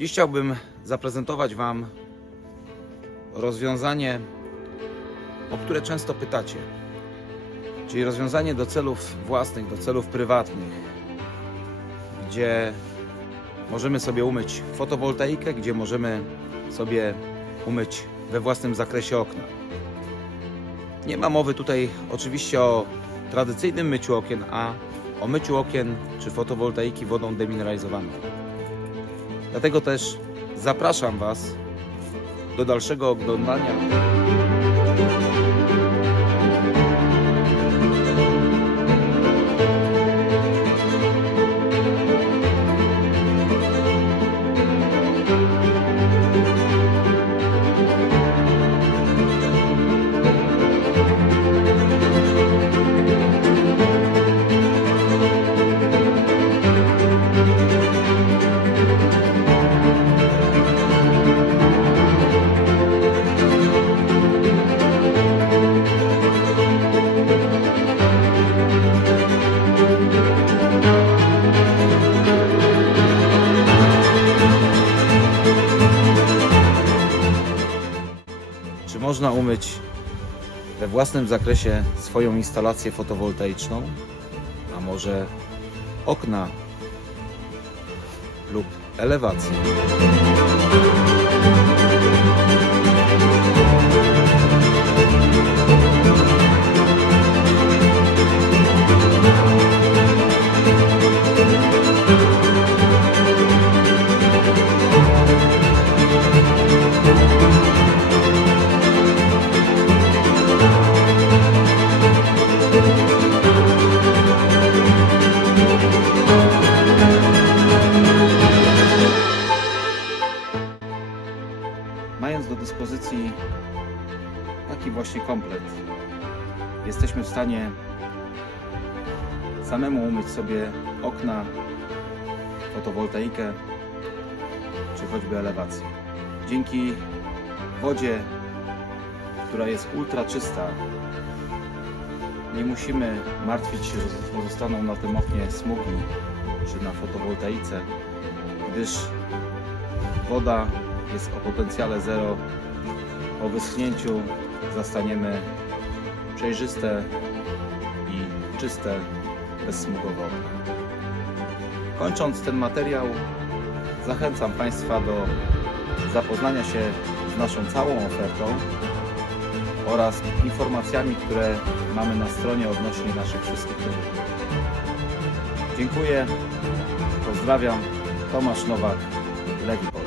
Dziś chciałbym zaprezentować Wam rozwiązanie, o które często pytacie. Czyli rozwiązanie do celów własnych, do celów prywatnych, gdzie możemy sobie umyć fotowoltaikę, gdzie możemy sobie umyć we własnym zakresie okna. Nie ma mowy tutaj oczywiście o tradycyjnym myciu okien, a o myciu okien czy fotowoltaiki wodą demineralizowaną. Dlatego też zapraszam Was do dalszego oglądania. Można umyć we własnym zakresie swoją instalację fotowoltaiczną, a może okna lub elewację? Dyspozycji taki właśnie komplet, jesteśmy w stanie samemu umyć sobie okna, fotowoltaikę czy choćby elewację. Dzięki wodzie, która jest ultra czysta, nie musimy martwić się, że pozostaną na tym oknie smugi czy na fotowoltaice, gdyż woda jest o potencjale zero. Po wyschnięciu zastaniemy przejrzyste i czyste, bezsmugowe. Kończąc ten materiał, zachęcam Państwa do zapoznania się z naszą całą ofertą oraz informacjami, które mamy na stronie odnośnie naszych wszystkich produktów. Dziękuję, pozdrawiam, Tomasz Nowak, Lewi.